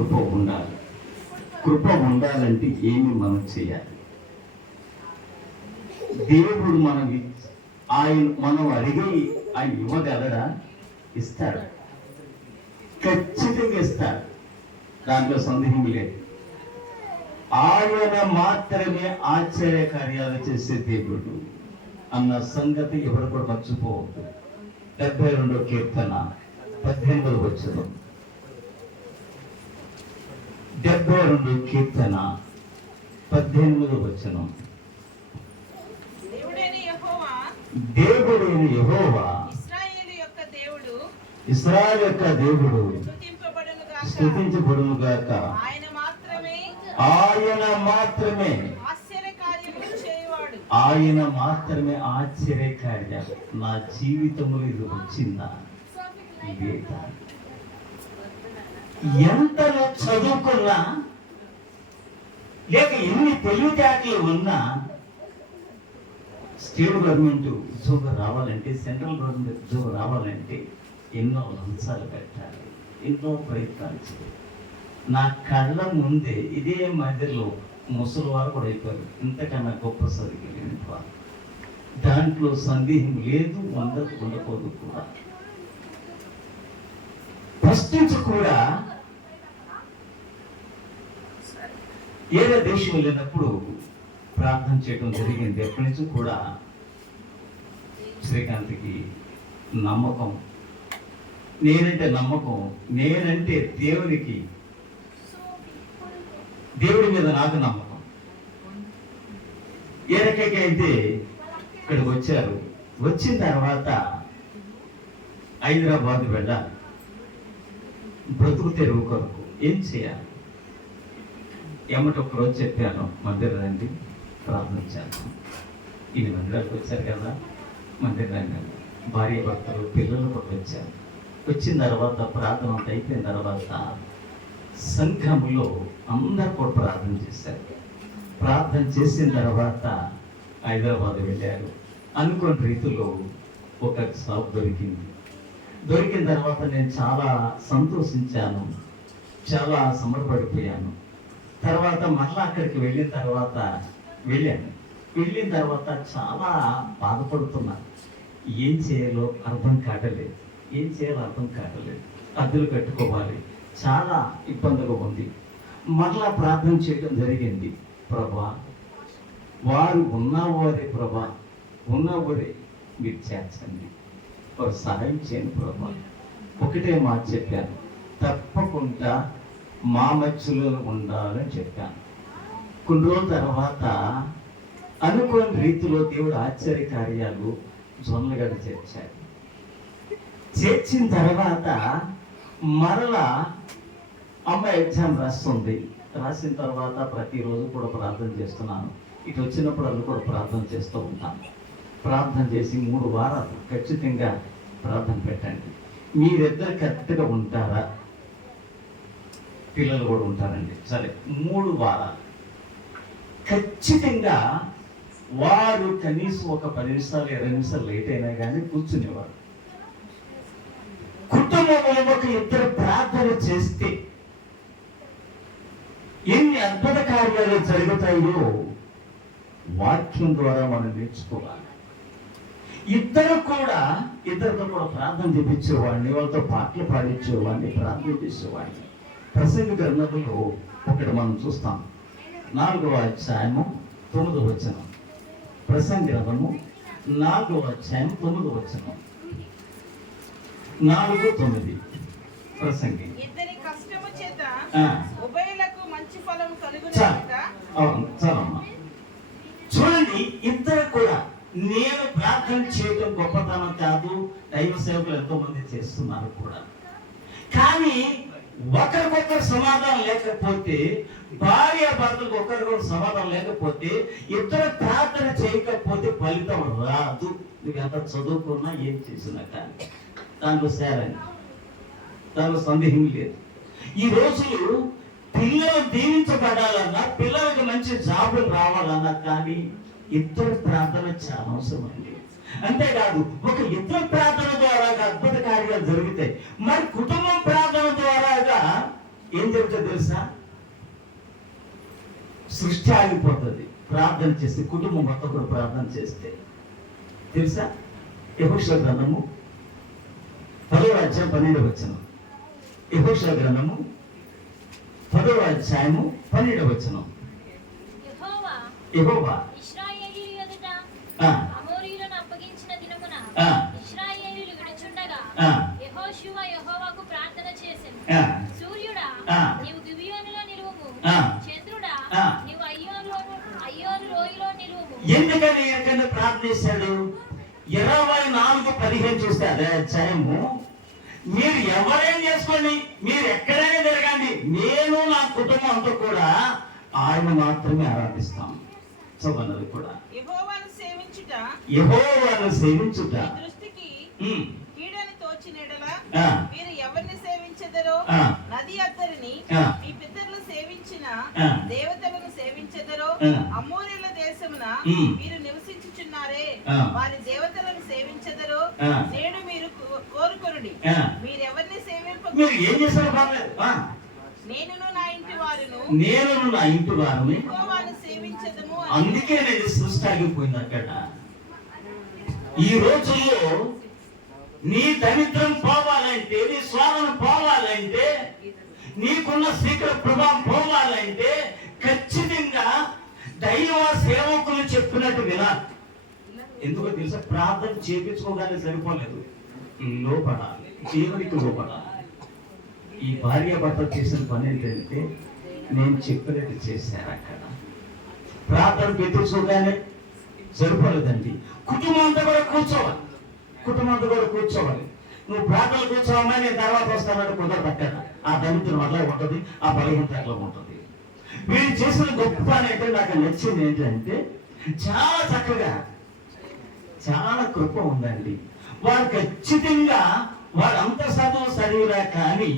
కృప ఉండాలి. కృప ఉండాలంటే ఏమి మనం చేయాలి? దేవుడు మనం అడిగి ఆయన ఇవ్వగలడా? ఇస్తాడు, ఖచ్చితంగా ఇస్తాడు, దాంట్లో సందేహం లేదు. ఆయన మాత్రమే ఆశ్చర్య కార్యాలు చేసే దేవుడు అన్న సంగతి ఎవరు కూడా మర్చిపోవద్దు. 72వ కీర్తన 18వ వచనం. 72వ కీర్తన 18వ వచనం. దేవుడైన యెహోవా ఇశ్రాయేలు యొక్క దేవుడు స్తుతించబడును గాక. ఆయన మాత్రమే ఆశ్చర్యకార్యాలు. నా జీవితంలో ఇది వచ్చిందా? లేదా? ఎంతలో చదువుకున్నా లేక ఎన్ని తెలివితేటలు ఉన్నా స్టేట్ గవర్నమెంట్ ఉద్యోగం రావాలంటే, సెంట్రల్ గవర్నమెంట్ ఉద్యోగం రావాలంటే ఎన్నో లంచాలు పెట్టాలి, ఎన్నో ప్రయత్నాలు చేయాలి. నా కళ్ళ ముందే ఇదే మధ్యలో ముసలి వారు కూడా అయిపోయారు, ఇంతకన్నా గొప్ప సరిగ్గా వారు. దాంట్లో సందేహం లేదు, ఉండకూడదు కూడా. ఫస్ట్ నుంచి కూడా ఏదో దేశం వెళ్ళినప్పుడు ప్రార్థన చేయడం జరిగింది. ఎప్పటి నుంచి కూడా శ్రీకాంత్కి నమ్మకం, నేనంటే నమ్మకం, నేనంటే దేవుడి మీద నాకు నమ్మకం. ఏ రకంగా అయితే ఇక్కడికి వచ్చారు, వచ్చిన తర్వాత హైదరాబాద్ వెళ్ళాలి, బ్రతుకు తెరువు కొరకు ఏం చేయాలి? ఏమంటే ఒకరోజు చెప్పాను, మందిరం రండి ప్రార్థన చేద్దాం. ఈ మందిరానికి వచ్చారు కదా, మందిరం రండి. భార్య భర్తలు పిల్లలు కూడా వచ్చారు. వచ్చిన తర్వాత ప్రార్థన అంతా అయిపోయిన తర్వాత సంఘంలో అందరు కూడా ప్రార్థన చేశారు. ప్రార్థన చేసిన తర్వాత హైదరాబాద్ వెళ్ళారు. అనుకున్న రీతిలో ఒక షాప్ దొరికింది. దొరికిన తర్వాత నేను చాలా సంతోషించాను, చాలా సంబరపడిపోయాను. తర్వాత మళ్ళీ అక్కడికి వెళ్ళిన తర్వాత చాలా బాధపడుతున్నాను. ఏం చేయాలో అర్థం కావట్లేదు. అద్దెలు కట్టుకోవాలి, చాలా ఇబ్బందిగా ఉంది. మరలా ప్రార్థన చేయడం జరిగింది. ప్రభా, వారు ఉన్నవారే మీరు చేర్చండి, వారు సహాయం చేయండి ప్రభా. ఒకటే మాట చెప్పాను, తప్పకుండా మా మధ్యలో ఉండాలని చెప్పాను. కొన్ని రోజుల తర్వాత అనుకోని రీతిలో దేవుడు ఆశ్చర్య కార్యాలు జొన్నలగడ్డ చేర్చాడు. చేర్చిన తర్వాత మరలా అమ్మాయి ఎగ్జామ్ రాస్తుంది. రాసిన తర్వాత ప్రతిరోజు కూడా ప్రార్థన చేస్తున్నాను. ఇటు వచ్చినప్పుడు అది కూడా ప్రార్థన చేస్తూ ఉంటాను. ప్రార్థన చేసి 3 వారాలు ఖచ్చితంగా ప్రార్థన పెట్టండి. మీరిద్దరు కరెక్ట్గా ఉంటారా? పిల్లలు కూడా ఉంటారండి. సరే, 3 వారాలు ఖచ్చితంగా వారు కనీసం ఒక 10 నిమిషాలు 20 నిమిషాలు లేట్ అయినా కానీ కూర్చునేవారు. కుటుంబంలో ఒక ఇద్దరు ప్రార్థన చేస్తే ఎన్ని అద్భుత కార్యాలు జరుగుతాయో వాక్యం ద్వారా మనం నేర్చుకోవాలి. ఇద్దరితో కూడా ప్రార్థన చేపించేవాడిని, వాళ్ళతో పాటలు పాడించేవాడిని, ప్రార్థన చేసేవాడిని. ప్రసంగి గ్రంథంలో ఒకటి మనం చూస్తాం, 4వ అధ్యాయము 9వ వచనం. ప్రసంగి గ్రంథము 4వ అధ్యాయం 9వ వచనం. 4:9 ప్రసంగి. చాలమ్మా, చూడండి, ఇద్దరు కూడా నేను ప్రార్థన చేయడం గొప్పతనం కాదు, దైవ సేవకులు ఎంతో మంది చేస్తున్నారు కూడా. కానీ ఒకరికొకరు సమాధానం లేకపోతే, భార్య భర్తలకు ఒకరికొకరు సమాధానం లేకపోతే, ఇద్దరు ప్రార్థన చేయకపోతే ఫలితం రాదు. నువ్వు ఎంత చదువుకున్నా ఏం చేసినా కానీ దాంట్లో సేరండి, దాంట్లో సందేహం లేదు. ఈ రోజులు పిల్లలు దీవించబడాలన్నా, పిల్లలకి మంచి జాబులు రావాలన్నా కానీ ఇద్దరు ప్రార్థన చాలా అవసరం అండి. అంతేకాదు, ఒక ఇద్దరు ప్రార్థన ద్వారా అద్భుత కార్యాలు జరుగుతాయి. మరి కుటుంబం ప్రార్థన ద్వారాగా ఏం చెబుతా తెలుసా? సృష్టి ఆగిపోతుంది ప్రార్థన చేస్తే, కుటుంబం మొత్తం కూడా ప్రార్థన చేస్తే. తెలుసా? యెహోషువ గ్రంథము 10వ అధ్యాయం 12వ వచనం. యెహోషువ గ్రంథము 10వ అధ్యాయము 12వ వచనం. యెహోవా ఇశ్రాయేలీయుల ఎదుట అమోరీయులను అప్పగించిన దినమున ఇశ్రాయేలీయులు విడుచుండగా యెహోషువ యెహోవాకు ప్రార్థన చేసెను. సూర్యుడా నీవు గిబియోనులో నిలువుము, చంద్రుడా నీవు అయ్యోను లోయలో నిలువుము. ఎందుకని ఎక్కడ ప్రార్థిస్తాడు? 24:15 చూస్తే అదే అధ్యాయము. మీరు ఎవరేం చేసుకోండి, మీరు ఎక్కడైనా జరగండి, నేను నా కుటుంబం అంతా కూడా ఆయన మాత్రమే ఆరాధిస్తాం. చదవనది కూడా యెహోవాను సేవించుట దృష్టికి కీడని తోచినెడల మీరు ఎవరిని సేవించెదరో నది అద్దరిని మీ పితరులు సేవించిన దేవతలను సేవించెదరో అమోరీయుల దేశమున మీరు నివసించుచున్నారే వారి దేవతలను సేవించెదరో నేడు మీరు కోరుకొనుడి. మీరెవరిని సేవింప ఏం చేశారు? నేనును నా ఇంటి వారును యెహోవాను సేవించెదము. అందుకే నేను సృష్టి ఆగిపోయింది అక్కడ. ఈ రోజుల్లో నీ దరిద్రం పోవాలంటే, నీ స్వాదన పోవాలంటే, నీకున్న శీఘ్ర ప్రభావం పోవాలంటే ఖచ్చితంగా దైవ సేవకులు చెప్పినట్టు వినాలి. ఎందుకో తెలుసా? ప్రార్థన చేపించుకోగానే సరిపోలేదు, లోపడాలి, దేవునికి లోపడాలి. ఈ భార్య భర్త చేసిన పని ఏంటంటే నేను చెప్పినట్టు చేశాను. అక్కడ ప్రార్థన పెట్టించుకోగానే సరిపోలేదండి. కుటుంబం అంతా కూడా కూర్చోవాలి. నువ్వు ప్రార్థనలు కూర్చోవమ్మా, నేను తర్వాత వస్తానంటే కుదరదు. అక్కడ ఆ దరిద్రం అట్లా ఉంటుంది, ఆ బలహీనత అట్లా ఉంటుంది. వీళ్ళు చేసిన గొప్ప పని అయితే నాకు నచ్చింది ఏంటంటే, చాలా చక్కగా, చాలా కృప ఉందండి. వారు ఖచ్చితంగా వారు అంత చదివిరా కానీ,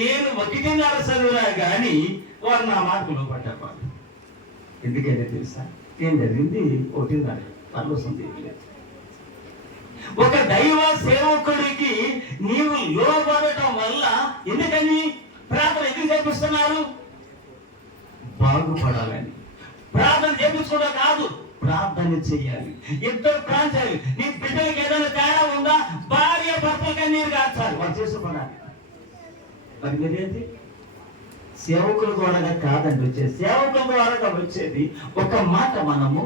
నేను 1.5 చదివినా కానీ వారు నా మార్కులో పడ్డారు. ఎందుకంటే తెలుసా? ఏం జరిగింది? 1.5 పర్వసం. ఒక దైవ సేవకుడికి నీవు లోబడటం వల్ల, ఎందుకని ప్రార్థన ఎందుకు చేపిస్తున్నారు? బాగుపడాలని. ప్రార్థన చేపించుకోవడం కాదు, ప్రార్థన చేయాలి. ఇద్దరు ప్రాంతాలు. నీ బిడ్డలకి ఏదైనా తేడా ఉందా? భార్య భర్తలకి నీరు కాచాలి. వాళ్ళు చేసే పడాలి. మరి మీరేంటి? సేవకుల ద్వారా కాదండి వచ్చేది, సేవకుల ద్వారా వచ్చేది. ఒక మాట మనము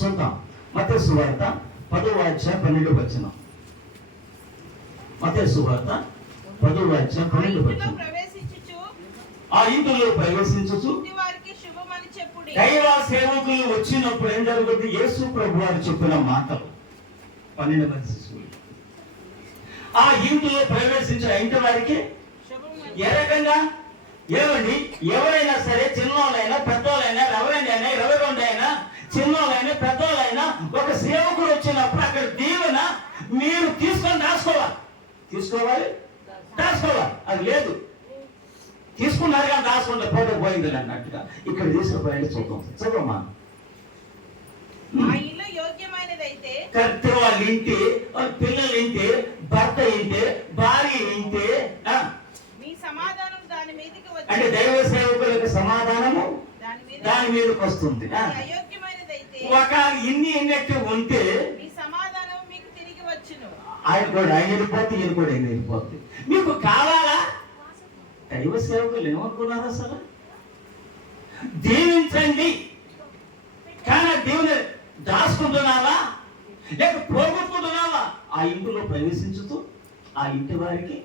చూద్దాం. మత్తయి సువార్త 10వ అధ్యాయం 12వ వచనం. మత్తయి సువార్త 10వ అధ్యాయం 12వ వచనం. ఆ ఇంటిలో ప్రవేశించుచు దైవ సేవకులు వచ్చినప్పుడు ఏం జరుగుతుంది? యేసు ప్రభు వారు చెప్పిన మాటలు 12 మంది శిశువులు ఆ ఇంటిలో ప్రవేశించిన ఇంటి వారికి ఏ రకంగా? ఏమండి, ఎవరైనా సరే, చిన్నోళ్ళైనా పెద్దోళ్ళైనా, ఎవరైనా 22 అయినా, చిన్నోళ్ళైనా పెద్దోళ్ళైనా, ఒక సేవకుడు వచ్చినప్పుడు అక్కడ దీవెన మీరు తీసుకొని దాచుకోవాలి. అది లేదు, తీసుకున్నారు కానీ దాచుకుంటే పోతే పోయింది అన్నట్టుగా ఇక్కడ తీసుకు పోయింది. చదవమ్మా. కరెక్ట్. వాళ్ళ ఇంటి, వాళ్ళ పిల్లల ఇంటి, భర్త ఇంటి, భార్య ఇంటి, అంటే దైవ సేవకులకు సమాధానము దాని మీదకి వస్తుంది. ఒక ఎన్నట్టు ఉంటే ఆయన కూడా వెళ్ళిపోతుంది. మీకు కావాలా? దైవ సేవకులు ఏమనుకున్నారు అసలు? దీవించండి కానీ దేవుని దాచుకుంటున్నావా లేక పోగొట్టుకుంటున్నావా? ఆ ఇంటిలో ప్రవేశించుతూ ఆ ఇంటి వారికి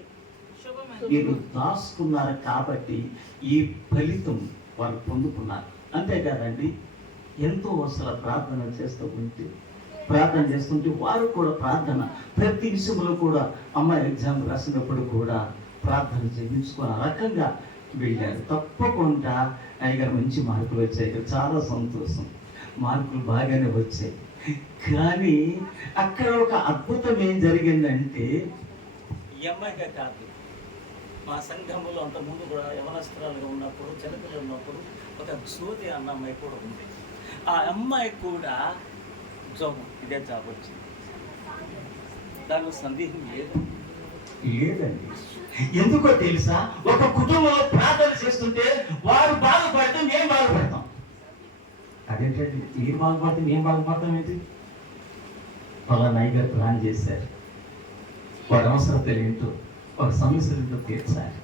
మీరు దాచుకున్నారు కాబట్టి ఈ ఫలితం వారు పొందుకున్నారు. అంతేకాదండి, ఎంతో అసలు ప్రార్థన చేస్తుంటే వారు కూడా ప్రార్థన ప్రతి విషయంలో కూడా, అమ్మాయి ఎగ్జామ్ రాసినప్పుడు కూడా ప్రార్థన చేయించుకున్న రకంగా వెళ్ళారు. తప్పకుండా అయ్యగారు మంచి మార్కులు వచ్చాయి, చాలా సంతోషం, మార్కులు బాగానే వచ్చాయి. కానీ అక్కడ ఒక అద్భుతం ఏం జరిగిందంటే, ఈ అమ్మాయిగా కాదు, మా సంఘంలో అంతకుముందు కూడా యవనస్త్రాలుగా ఉన్నప్పుడు, చిన్నపిల్లలు ఉన్నప్పుడు ఒక జ్యోతి అన్న అమ్మాయి కూడా ఉంది. ఆ అమ్మాయి కూడా ఇదే జాబ్ వచ్చింది, దానిలో సందేహం లేదు. లేదండి. ఎందుకో తెలుసా, ఒక కుటుంబంలో ప్రార్థన చేస్తుంటే వారు బాగుపడితే మేము బాగుపడతాం. అదేంటండి, మీరు బాగుపడితే మేము బాగుపడతాం ఏంటి? వాళ్ళ నాయగారు ప్లాన్ చేశారు, వారి అవసరతలు ఏంటో, వారి సమస్యలు ఏంటో తీర్చాలి,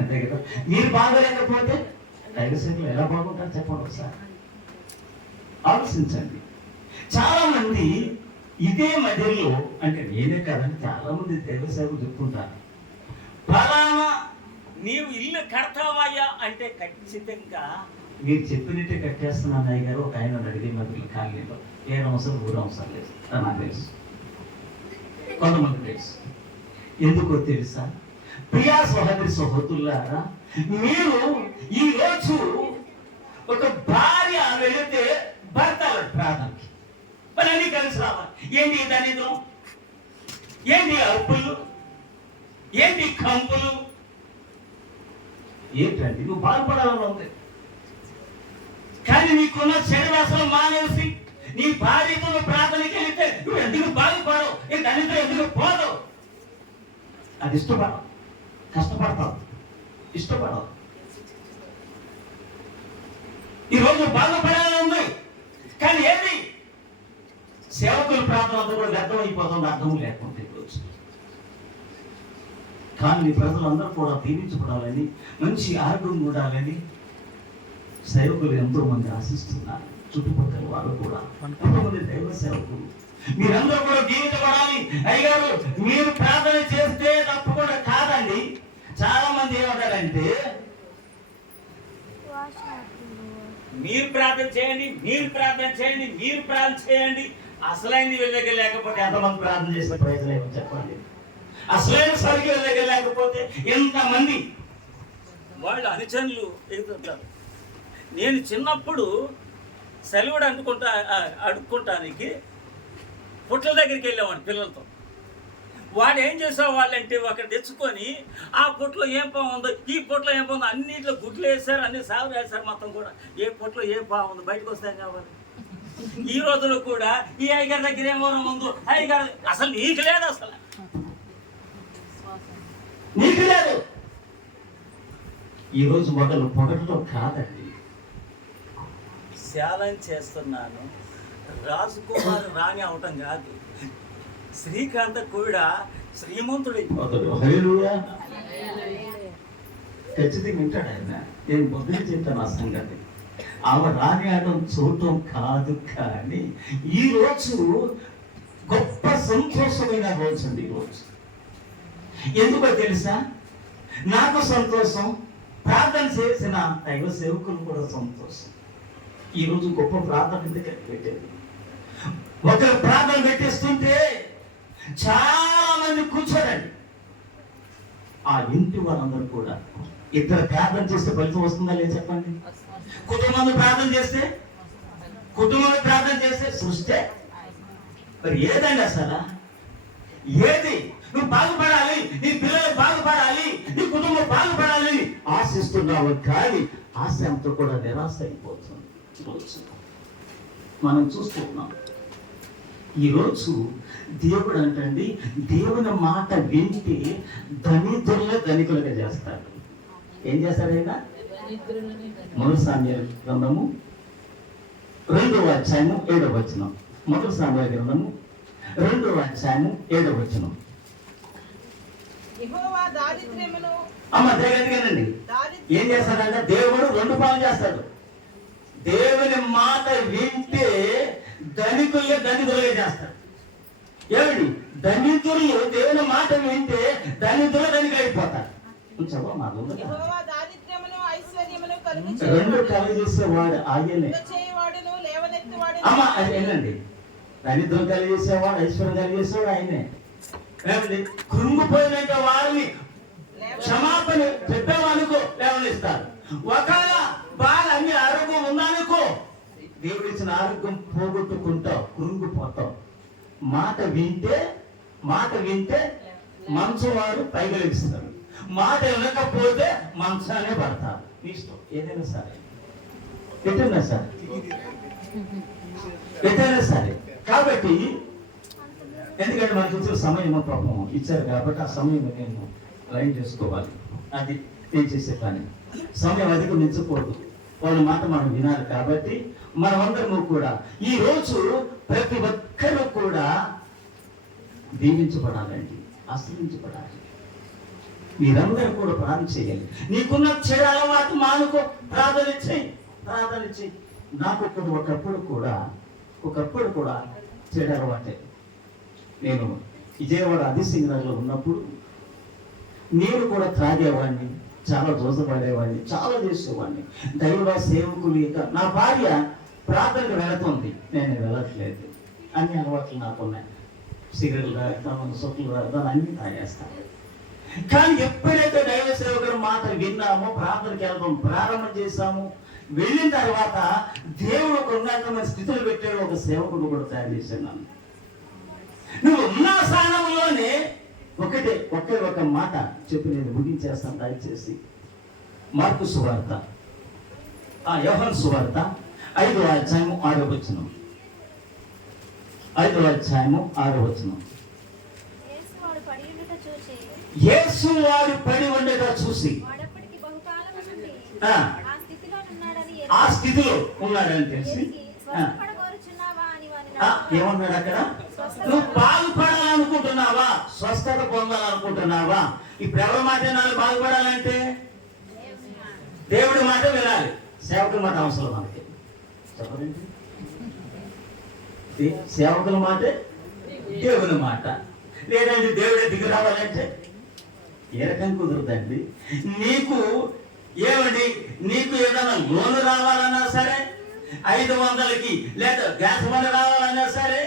అంతే కదా. మీరు బాగలేకపోతే దైవసేవలు ఎలా బాగుంటారు చెప్పండి ఒకసారి ఆలోచించండి. చాలా మంది ఇదే మధ్యలో, అంటే నేనే కాదని చాలా మంది దైవసేవలు చెప్తుంటారు, ఫలానా నీవు ఇల్లు కడతావయ్యా అంటే ఖచ్చితంగా మీరు చెప్పినట్టే కట్టేస్తున్నాను అయ్య గారు. ఒక ఆయన అడిగి మధ్యలో ఖాళీలో ఏ అవసరం ఊరు అవసరం లేదు అని నాకు తెలుసు, కొంతమంది తెలుసు. ఎందుకో తెలుసా, ప్రియా సహోదరి సహోదరులారా, మీరు ఈ రోజు ఒక భార్య వెళితే భర్త ప్రార్థనకి మరి అన్ని కలిసి రావాలి. ఏంటి దరిద్రం, ఏంటి అప్పులు, ఏంటి కంపులు, ఏంటండి నువ్వు బాధపడాలని ఉంది. కానీ నీకున్న శరీరాసనం మానేసి నీ భార్యతో ప్రార్థనకి వెళితే నువ్వు ఎందుకు బాధపడవు, ఈ దరిద్రం ఎందుకు పోదు? అది ఇష్టపడవు, కష్టపడతావు, ఇష్టపడవు. ఈరోజు బాధపడాలని ఉంది, కానీ ఏది సేవకుల ప్రార్థన అంతా కూడా వ్యర్థం అయిపోతుంది, అర్థం లేకుండా ఈరోజు. కానీ ప్రజలందరూ కూడా దీవించబడాలని, మంచి ఆరోగ్యం ఉండాలని సేవకులు ఎంతో మంది ఆశిస్తున్నారు. చుట్టుపక్కల వాళ్ళు కూడా ఎంతోమంది దైవ సేవకులు మీరందరూ కూడా దీవించబడాలి. అయ్యారు మీరు ప్రార్థన చేస్తే తప్పకుండా కాదండి. చాలా మంది ఏమంటారంటే మీరు ప్రార్థన చేయండి, మీరు ప్రార్థన చేయండి, మీరు ప్రార్థన చేయండి. అసలైంది వీళ్ళ దగ్గర లేకపోతే ఎంతమంది ప్రార్థన చేసే ప్రయోజనం ఏమో చెప్పండి. అసలైన సరికి వీళ్ళ దగ్గర లేకపోతే ఎంతమంది వాళ్ళు అనుచరులు ఎదుగుతుంటారు. నేను చిన్నప్పుడు సెలవుడు అడుక్కుంటానికి పుట్ల దగ్గరికి వెళ్ళేవాడిని పిల్లలతో. వాడు ఏం చేసేవాళ్ళంటే అక్కడ తెచ్చుకొని ఆ పుట్లో ఏం బాగుందో, ఈ పుట్లో ఏం బాగుందో, అన్నింటిలో గుడ్లు వేశారు, అన్ని సాగు వేశారు. మొత్తం కూడా ఏ పుట్లో ఏం బాగుందో బయటకు వస్తాం కావాలి. ఈ రోజులో కూడా ఈ అయ్యగారి దగ్గర ఏమో ముందు అయ్యగారు అసలు నీకు లేదు, అసలు నీకు లేదు. ఈరోజు మొదలు పొగటలో కాదండి, శాలం చేస్తున్నాను. రాజకుమారు రాణి అవటం కాదు, శ్రీకాంత కూడా శ్రీమంతుడి. ఖచ్చితంగా వింటాడు ఆయన. నేను పొద్దున చెప్తాను ఆ సంగతి. ఆమె రాణి ఆటం చూడటం కాదు, కానీ ఈ రోజు గొప్ప సంతోషమైన రోజు అండి. ఈరోజు ఎందుకో తెలుసా, నాకు సంతోషం, ప్రార్థన చేసిన దైవ సేవకులు కూడా సంతోషం. ఈరోజు గొప్ప ప్రార్థన ఎందుకు పెట్టేది, ఒకరు ప్రార్థన పెట్టేస్తుంటే చాలా మంది కూర్చోరండి. ఆ ఇంటి వారందరూ కూడా ఇద్దరు ప్రార్థన చేస్తే ఫలితం వస్తుందా లేదు చెప్పండి. కుటుంబంలో ప్రార్థన చేస్తే సృష్టి మరి ఏదండి అసలు ఏది? నువ్వు బాగుపడాలి, నీ పిల్లలు బాగుపడాలి, నీ కుటుంబం బాగుపడాలి ఆశిస్తున్నావు, కానీ ఆశ అంతా కూడా నిరాశ అయిపోతుంది. మనం చూస్తున్నాం. ఈరోజు దేవుడు అంటండి, దేవుని మాట వింటే ధనికులుగా ధనికులుగా చేస్తాడు. ఏం చేస్తాడైనా? మొదటి సామ్యాల గ్రంథము 2వ అధ్యాయము 7వ వచనం. మొదటి సామ్యాల గ్రంథము 2వ అధ్యాయము 7వ వచనం. యెహోవా దారిద్ర్యమును అమ్మ దగ్గరగానండి ఏం చేస్తాడంటే దేవుడు 2 పనులు చేస్తాడు. దేవుని మాట వింటే ధనికులుగా ధనికులుగా చేస్తాడు. ఏమిటి? ధనికులు దేవుని మాట వింటే ధనికులు ధనికులు అయిపోతారు. యెహోవా దారిద్ర్యమును ఐశ్వర్యమును రెండు కలిగేసేవాడు ఆయనే. చేయవాడును లేవనెత్తువాడు. అమ్మ అది ఏంటండి, దరిద్రం కలిగేసేవాడు, ఐశ్వర్యం కలిగేసేవాడు ఆయనే. కృంగిపోయిన వారిని క్షమాపణ చెప్పామనుకో లేవనిస్తారు. ఒకవేళ బాగా అన్ని ఆరోగ్యం ఉందనుకో, దేవుడు ఇచ్చిన ఆరోగ్యం పోగొట్టుకుంటావు, కృంగిపోతావు. మాట వింటే మంచం వారు పైగా లెగిస్తారు, మాట వినకపోతే మంచానే పడతారు. ఇష్టం ఏదైనా సరే, ఎటైనా సరే. కాబట్టి ఎందుకంటే మనకి ఇచ్చిన సమయం పాపం ఇచ్చారు కాబట్టి ఆ సమయం నేను లైన్ చేసుకోవాలి. అది నేను చేసే పని. సమయం అధిగమించకూడదు. వాళ్ళ మాట మనం వినాలి. కాబట్టి మనమందరము కూడా ఈ రోజు ప్రతి ఒక్కరూ కూడా దీవించబడాలండి, ఆశ్రయించబడాలి. మీరందరూ కూడా ప్రార్థన చేయాలి. నీకున్న చెడు అలవాటు మానుకో, ప్రార్థన చేయి. నాకు ఒకప్పుడు కూడా చెడు అలవాటే. నేను విజయవాడ అధిసింగనగర్లో ఉన్నప్పుడు నేను కూడా త్రాగేవాడిని, చాలా దోషపడేవాడిని, చాలా చేసేవాడిని. దైవ సేవకులు ఇక నా భార్య ప్రార్థనకు వెళుతుంది, నేను వెళ్ళట్లేదు. అన్ని అలవాట్లు నాకున్నాయి. సిగరెట్లు తాగుతాను, సొట్లు తాగుతాను, అన్ని తాగేస్తాను. కానీ ఎప్పుడైతే దైవ సేవకుడు మాట విన్నామో, ప్రార్థనకి వెళ్తాం ప్రారంభం చేశాము, వెళ్ళిన తర్వాత దేవుడు ఒక ఉన్నతమైన స్థితిలో పెట్టాడు. ఒక సేవకుడు కూడా తయారు చేశాను. నువ్వు ఉన్న స్థానంలోనే ఒకే ఒక మాట చెప్పి నేను ముగించేస్తాను. దయచేసి మార్కు సువార్త, యోహాను సువార్త 5వ అధ్యాయము 6వ వచనం. 5వ అధ్యాయము 6వ వచనం. యేసు వాడు పడి ఉండగా చూసి ఆ స్థితిలో ఉన్నాడని తెలిసి ఏమన్నాడు అక్కడ? నువ్వు బాగుపడాలనుకుంటున్నావా, స్వస్థత పొందాలనుకుంటున్నావా? ఇప్పుడు ఎవరి మాట వినాలి? బాగుపడాలంటే దేవుడి మాట వినాలి, సేవకుల మాట అవసరం మనకి. సేవకుల మాట, దేవుని మాట. లేదంటే దేవుడే దిగి రావాలంటే ఏ రకం కుదురుతండి? నీకు ఏదైనా లోను రావాలన్నా సరే, 500కి లేదా గ్యాస్ బండ రావాలన్నా సరే,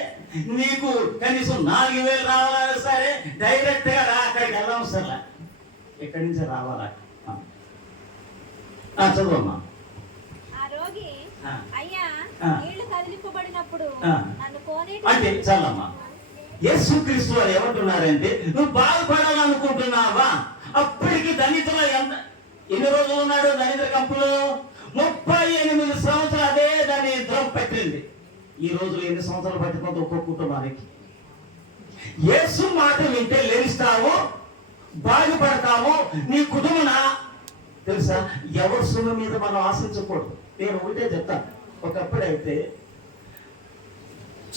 నీకు కనీసం 4000 రావాలన్నా సరే, డైరెక్ట్ గా రా, అక్కడికి వెళ్ళాం సరే, ఇక్కడి నుంచి రావాలా? చదువమ్మా. అంటే చాలమ్మా. యేసుక్రీస్తు వారు ఏమంటున్నారంటే, నువ్వు బాగుపడాలనుకుంటున్నావా? అప్పటికి దళితులు ఎన్ని రోజులు ఉన్నాడు దళితుల కంపులో? 38 సంవత్సరాలు అదే దాని ద్రవం పట్టింది. ఈ రోజులు ఎన్ని సంవత్సరాలు పట్టిపోతే ఒక్కొక్క కుటుంబానికి. యేసు మాట వింటే లేస్తావు, బాగుపడతావు. నీ కుటుంబం తెలుసా, ఎవరి సొమ్ము మీద మనం ఆశించకూడదు. నేను ఒకటే చెప్తాను. ఒకప్పుడైతే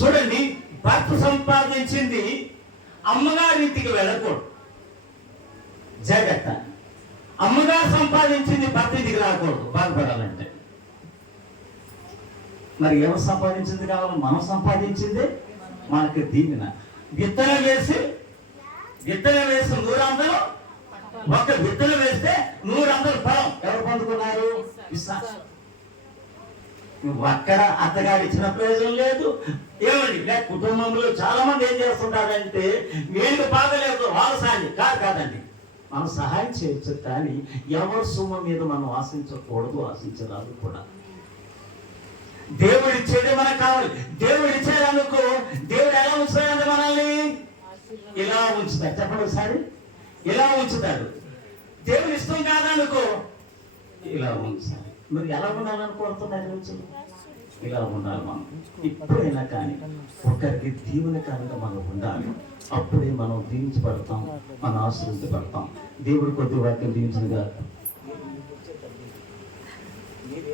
చూడండి, భర్త సంపాదించింది అమ్మగారింటికి వెళ్ళకూడదు, జాగ్రత్త. అమ్మగారు సంపాదించింది భర్త ఇంటికి రాకూడదు బాగుపడాలంటే. మరి ఎవరు సంపాదించింది కావాలి? మనం సంపాదించింది మనకి దీవెన. విత్తనం వేసి 100 ఒక విత్తనం వేస్తే 100 ఫలం ఎవరు పొందుకున్నారు? నువ్వు అక్కడ అత్తగారు ఇచ్చిన ప్రయోజనం లేదు. ఏమండి, కుటుంబంలో చాలా మంది ఏం చేస్తుంటారంటే, వీళ్ళకి బాగలేదు వారసాన్ని కాదండి, మనం సహాయం చేయొచ్చు. కానీ ఎవరి సొమ్ము మీద మనం ఆశించకూడదు, ఆశించరాదు కూడా. దేవుడు ఇచ్చేది మనకు కావాలి. దేవుడు ఇచ్చేదనుకో, దేవుడు ఎలా ఉంచుతాడంటే మనల్ని ఇలా ఉంచుతాడు. చెప్పండి ఒకసారి, ఇలా ఉంచుతాడు. దేవుడు ఇష్టం కాదనుకో, ఇలా ఉంచాలి. మరి ఎలా ఉండాలని కోరుతున్నారు? ఇలా ఉండాలి మనం. ఇప్పుడైనా కానీ ఒకరికి దీవెనకరంగా మనం ఉండాలి. అప్పుడే మనం దీవించబడతాం, మనం ఆశ్రయించబడతాం. దేవుడు కొద్ది వాక్యం దీవించగా మీరు